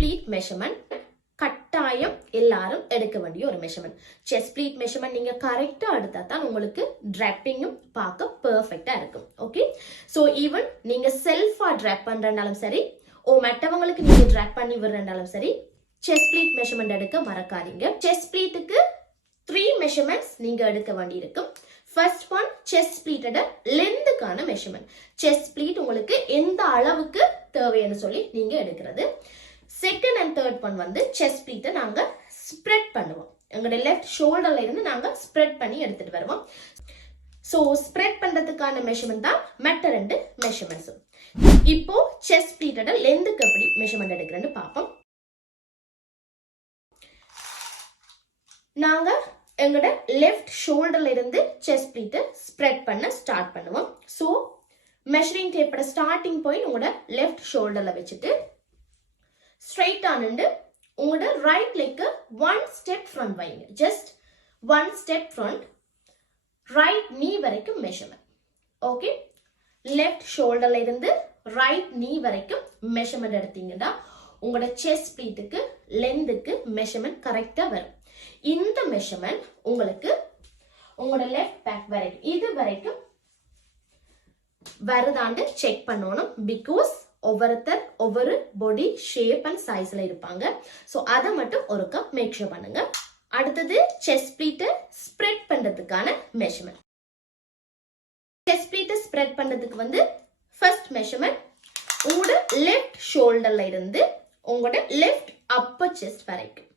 Pleat measurement கட்டாயம் எல்லாரும் எடுக்க வேண்டிய ஒரு மெஷர்மெண்ட். செஸ்ட் ப்ளீட் மெஷர்மெண்ட் நீங்க கரெக்டா எடுத்தா தான் உங்களுக்கு டிராப்பிங்கும் பார்க்க பெர்ஃபெக்ட்டா இருக்கும். ஓகே, சோ ஈவன் நீங்க செல்ஃபா டிராப் பண்றனாலும் சரி, மற்றவங்களுக்கு நீங்க டிராப் பண்ணி விடுறனாலும் சரி, செஸ்ட் ப்ளீட் மெஷர்மெண்ட் எடுக்க மறக்காதீங்க. செஸ்ட் ப்ளீட்டுக்கு 3 மெஷர்மெண்ட்ஸ் நீங்க எடுக்க வேண்டியிருக்கும். ஃபர்ஸ்ட் ஒன் செஸ்ட் ப்ளீட்டோட லென்த்துக்கான மெஷர்மெண்ட். செஸ்ட் ப்ளீட் உங்களுக்கு எந்த அளவுக்கு தேவைன்னு சொல்லி நீங்க எடுக்கிறது. செகண்ட் அண்ட் தேர்ட் ஒன் வந்து செஸ்ட் ப்ளீட்டை நாங்க ஸ்ப்ரெட் பண்ணுவோம். எங்களோட லெஃப்ட் ஷோல்டர்ல இருந்து நாங்க ஸ்ப்ரெட் பண்ணி எடுத்துட்டு வருவோம். சோ ஸ்ப்ரெட் பண்றதுக்கான மெஷர்மெண்ட் தான் மற்ற 2 மெஷர்மெண்ட்ஸ். இப்போ செஸ்ட் ப்ளீட்டோட லென்த்துக்கு எப்படி மெஷர்மெண்ட் எடுக்கிறேன்னு பார்ப்போம். நாங்க எங்களோட லெஃப்ட் ஷோல்டர்ல இருந்து செஸ்ட் ப்ளீட்டை ஸ்ப்ரெட் பண்ண ஸ்டார்ட் பண்ணுவோம். சோ மெஷரிங் டேப்போட ஸ்டார்டிங் பாயிண்ட் உங்களோட லெஃப்ட் ஷோல்டர்ல வச்சுட்டு ஸ்ட்ரைட்டா நின்று உங்களோட ரைட் லெக்கு 1 ஸ்டெப் ஃப்ரண்ட் வைங்க. ஜஸ்ட் 1 ஸ்டெப் ஃப்ரண்ட், ரைட் நீ வரைக்கும் மெஷர்மெண்ட். ஓகே, லெஃப்ட் ஷோல்டர்ல இருந்து ரைட் நீ வரைக்கும் மெஷர்மெண்ட் எடுத்தீங்கன்னா உங்களோட செஸ்ட் ப்ளீட்டுக்கு லென்த்துக்கு மெஷர்மெண்ட் கரெக்டா வரும். இந்த மெஷர்மெண்ட் உங்களுக்கு உங்களோட லெஃப்ட் பேக் வரைக்கும் இது வரைக்கும் வருதாண்டு செக் பண்ணணும். பிகாஸ் ஒவ்வொருத்தர் ஒவ்வொரு பாடி ஷேப் அண்ட் சைஸ்ல இருப்பாங்க. சோ அதை மட்டும் ஒருக்கா மேக் ஷூர் பண்ணுங்க. அடுத்தது செஸ்ட் ப்ளீட்டை ஸ்ப்ரெட் பண்றதுக்கான மெஷர்மெண்ட். செஸ்ட் ப்ளீட்டை ஸ்ப்ரெட் பண்றதுக்கு வந்து ஃபர்ஸ்ட் மெஷர்மெண்ட் உங்களோட லெஃப்ட் ஷோல்டர்ல இருந்து உங்களோட லெஃப்ட் அப்பர் செஸ்ட் வரைக்கும்.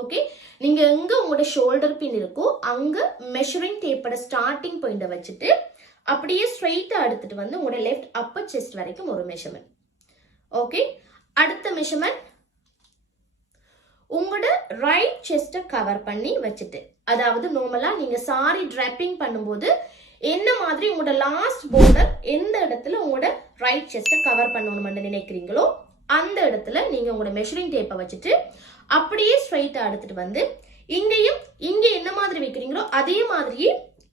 ஓகே, நீங்க எங்க உங்களோட ஷோல்டர் பின் இருக்கோ அங்க மெஷரிங் டேப்போட ஸ்டார்டிங் பாயிண்ட வச்சுட்டு அப்படியே ஸ்ட்ரைட்டா எடுத்துட்டு வந்து உங்களோட லெஃப்ட் அப்பர் செஸ்ட் வரைக்கும் ஒரு மெஷர்மெண்ட். ஓகே, அடுத்த மெஷர்மெண்ட் உங்களோட ரைட் செஸ்ட்டை கவர் பண்ணி வச்சுட்டு, அதாவது நார்மலா நீங்க சாரி டிராப்பிங் பண்ணும்போது என்ன மாதிரி உங்களோட லாஸ்ட் பார்டர் எந்த இடத்துல உங்களோட ரைட் செஸ்ட்டை கவர் பண்ணணும்னு நினைக்கிறீங்களோ அந்த இடத்துல நீங்க உங்களோட மெஷரிங் டேப்பை வச்சுட்டு அப்படியே ஸ்ட்ரைட்டா எடுத்துட்டு வந்து இங்கேயும் இங்க என்ன மாதிரி வைக்கிறீங்களோ அதே மாதிரியே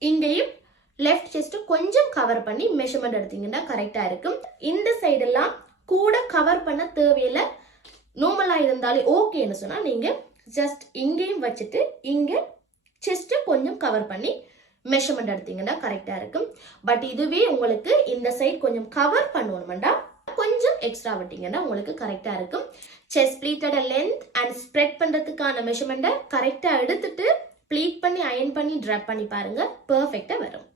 இங்கேயும் லெஃப்ட் செஸ்ட் கொஞ்சம் கவர் பண்ணி மெஷர்மெண்ட் எடுத்தீங்கன்னா கரெக்டா இருக்கும். இந்த சைடெல்லாம் கூட கவர் பண்ண தேவையில்லை, நார்மலா இருந்தாலே ஓகேன்னு சொன்னா நீங்க ஜஸ்ட் இங்கேயும் வச்சுட்டு இங்க செஸ்ட் கொஞ்சம் கவர் பண்ணி மெஷர்மெண்ட் எடுத்தீங்கன்னா கரெக்டா இருக்கும். பட் இதுவே உங்களுக்கு இந்த சைடு கொஞ்சம் கவர் பண்ணணும்டா கொஞ்சம் எக்ஸ்ட்ரா விட்டீங்கன்னா உங்களுக்கு கரெக்டா இருக்கும். செஸ்ட் ப்ளீட்டோட லென்த் அண்ட் ஸ்ப்ரெட் பண்றதுக்கான மெஷர்மெண்ட்டை கரெக்டா எடுத்துட்டு ப்ளீட் பண்ணி அயன் பண்ணி டிராப் பண்ணி பாருங்க, பெர்ஃபெக்ட்டா வரும்.